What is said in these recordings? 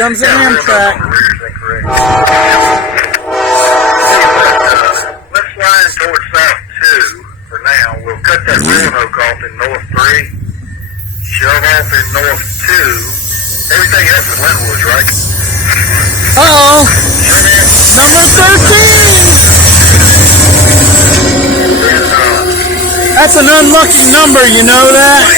comes the Amtrak. Let's line towards South 2 for now. We'll cut that Roanoke off in North 3, shove off in North 2. Everything else is Linwood, right? Uh-oh! Number 13! That's an unlucky number, you know that?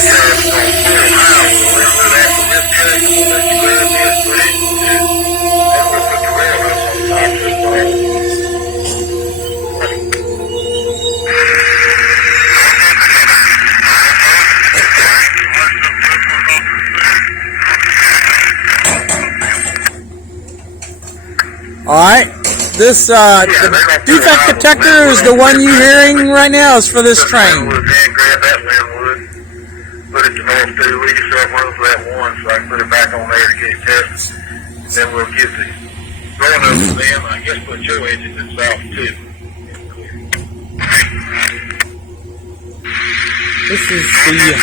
Alright, this, the defect detector is the one you're hearing right now is for this train. Grab that Linwood, put it to North 2, leave yourself room for that one so I can put it back on there to get it tested. Then we'll get the Roanoke to them, I guess put your engines in South 2. This is the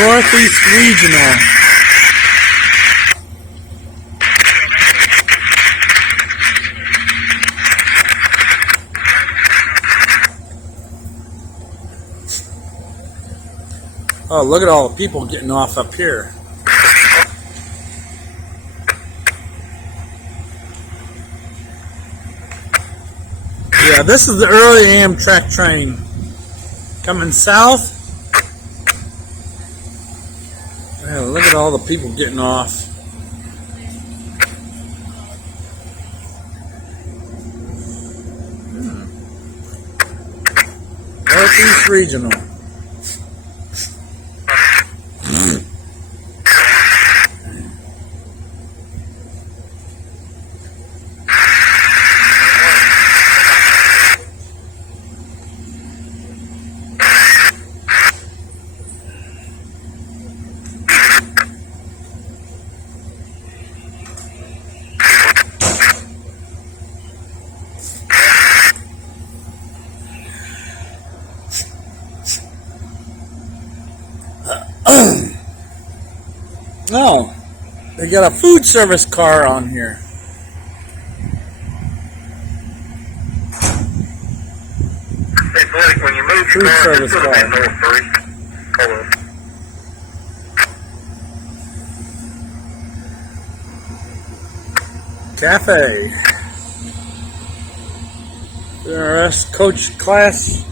Northeast Regional. Oh, look at all the people getting off up here. Yeah, this is the early Amtrak train coming south. Yeah, look at all the people getting off. Northeast Regional. Oh, they got a food service car on here. Hey, Blake, when you move Food your car, service just put car. them in North 3. Hold on. Cafe. RS coach class.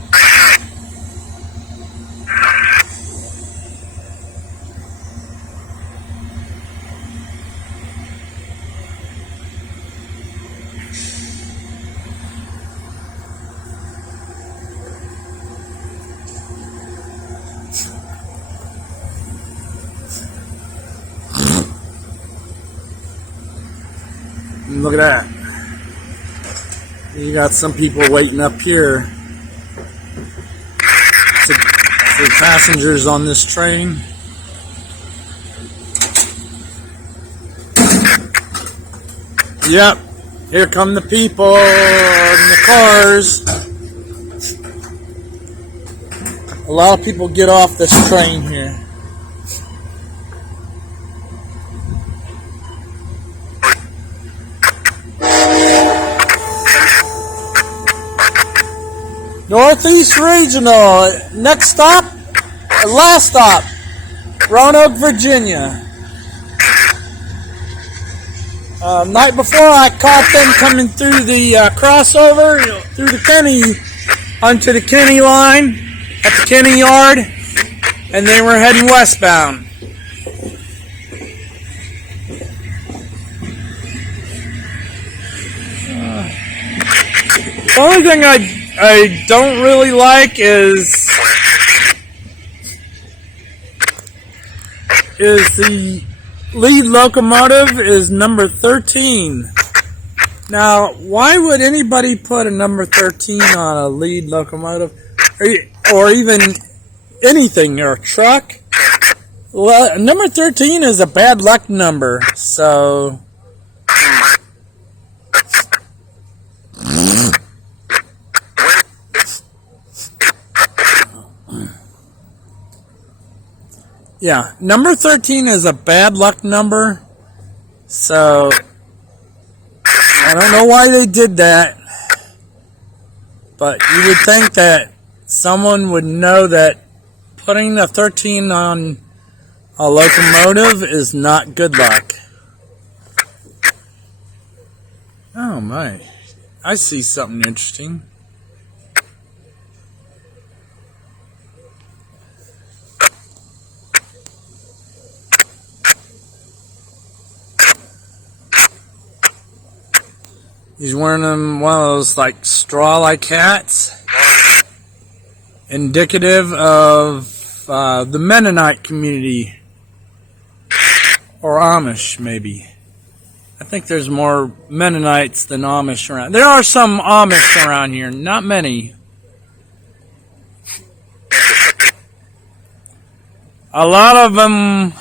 Look at that. You got some people waiting up here for passengers on this train. Yep, here come the people in the cars. A lot of people get off this train here. Northeast Regional, next stop, last stop, Roanoke, Virginia. Night before I caught them coming through the crossover, through the Kenny, onto the Kenny line, at the Kenny yard, and they were heading westbound. The only thing I don't really like is the lead locomotive is number 13. Now, why would anybody put a number 13 on a lead locomotive, or even anything, or a truck? Well, number 13 is a bad luck number, so... Yeah, number 13 is a bad luck number. So, I don't know why they did that. But you would think that someone would know that putting a 13 on a locomotive is not good luck. Oh my, I see something interesting. He's wearing one of those like straw-like hats, indicative of the Mennonite community, or Amish maybe. I think there's more Mennonites than Amish around. There are some Amish around here, not many. A lot of them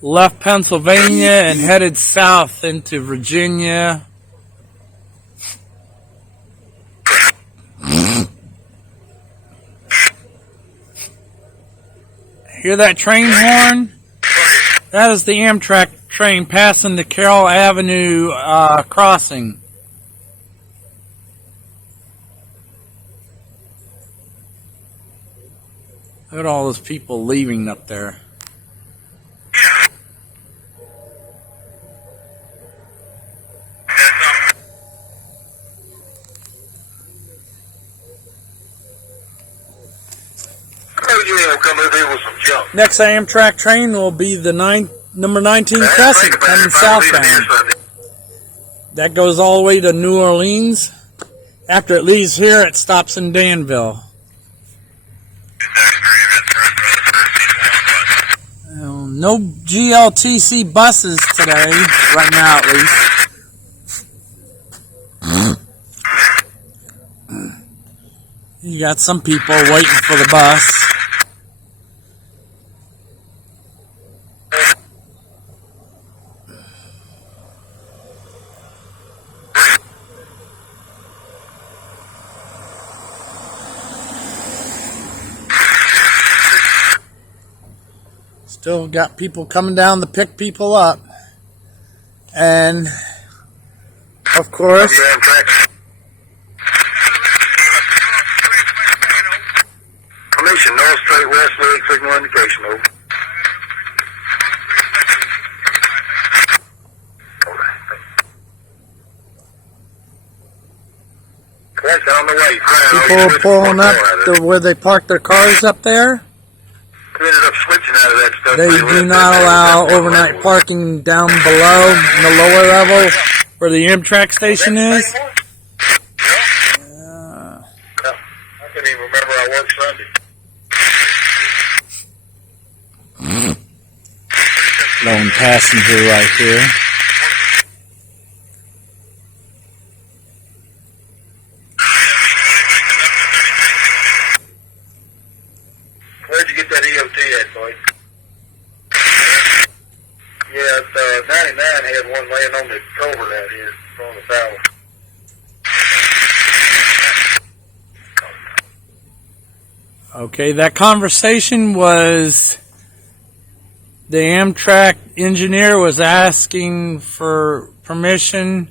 left Pennsylvania and headed south into Virginia. Hear that train horn? That is the Amtrak train passing the Carroll Avenue crossing. Look at all those people leaving up there. Next Amtrak train will be the number 19 Crescent coming southbound. That goes all the way to New Orleans. After it leaves here, it stops in Danville. No GLTC buses today, right now at least. You got some people waiting for the bus. Still got people coming down to pick people up. And, of course, Formation north, straight west, leg signal indication, over. On the way. People are pulling up to where they park their cars up there. Ended up switching out of that stuff. They do not allow overnight parking down below in the lower level where the Amtrak station is. I couldn't even remember I worked Sunday. Lone passenger right here. Where'd you get that EOT at, boy? Yeah, 99 had one laying on the culvert out here on the tower. Okay, that conversation was the Amtrak engineer was asking for permission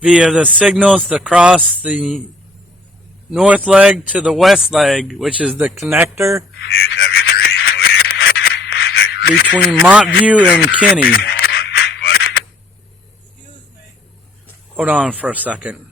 via the signals to cross the north leg to the west leg, which is the connector between Montview and Kinney. Hold on for a second.